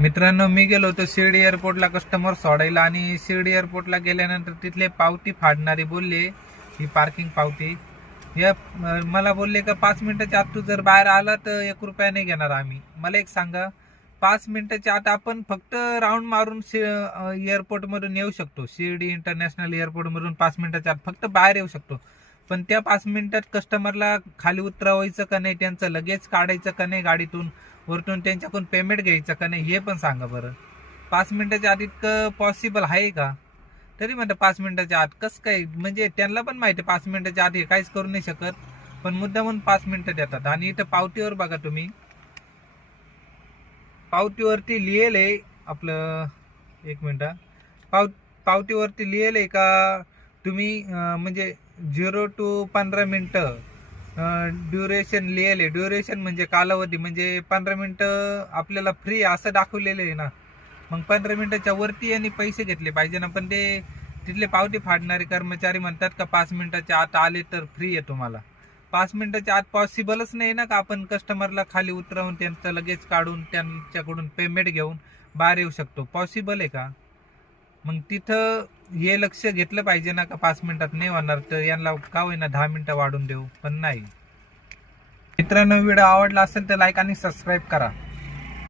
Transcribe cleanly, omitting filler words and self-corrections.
मित्रांनो, मी गेलो होतो शिर्डी एअरपोर्टला कस्टमर सोडायला आणि शिर्डी एअरपोर्टला गेल्यानंतर तिथले पावती फाडणारे बोलले, ही पार्किंग पावती या मला बोलले का 5 मिनिटाच्या आत तू जर बाहेर आला तर 1 रुपया नाही घेणार आम्ही. मला एक सांगा, 5 मिनिटाच्या आत आपण फक्त राऊंड मारून एअरपोर्ट मधून येऊ शकतो. शिर्डी इंटरनॅशनल एअरपोर्ट मधून 5 मिनिटाच्या आत फक्त बाहेर येऊ शकतो. पण त्या 5 मिनिटात कस्टमरला खाली उतरवायचं का नाही, त्यांचं लगेच काढायचं का नाही गाडीतून, वरतून त्यांच्याकडून पेमेंट घ्यायचं का नाही, हे पण सांगा बरं. 5 मिनिटाच्या आत इतकं पॉसिबल आहे का? तरी म्हणतं 5 मिनिटाच्या आत कसं काय, म्हणजे त्यांना पण माहिती आहे 5 मिनिटाच्या आत हे काहीच करू नाही शकत, पण मुद्दामून 5 मिनिटं देतात. आणि इथं पावतीवर बघा तुम्ही, पावतीवरती लिहिलंय आपलं, एक मिनिट, पावतीवरती लिहिलंय का तुम्ही म्हणजे 0 to 15 मिनिटं ड्युरेशन लिहिलंय. ड्युरेशन म्हणजे कालावधी, म्हणजे 15 मिनिटं आपल्याला फ्री असं दाखवलेलं आहे ना. मग 15 मिनिटाच्या वरती यांनी पैसे घेतले पाहिजे ना. पण ते तिथले पावती फाडणारे कर्मचारी म्हणतात का 5 मिनिटाच्या आत आले तर फ्री आहे तुम्हाला. 5 मिनिटाच्या आत पॉसिबलच नाही ना का आपण कस्टमरला खाली उतरवून त्यांचं लगेच काढून त्यांच्याकडून पेमेंट घेऊन बाहेर येऊ शकतो. पॉसिबल आहे का? मग तिथं हे लक्ष घेतलं पाहिजे ना का 5 मिनिटात नाही होणार तर यांना का होईना 10 मिनिटं वाढून देऊ, पण नाही. मित्रांनो, व्हिडिओ आवडला असेल तर लाईक आणि सबस्क्राईब करा.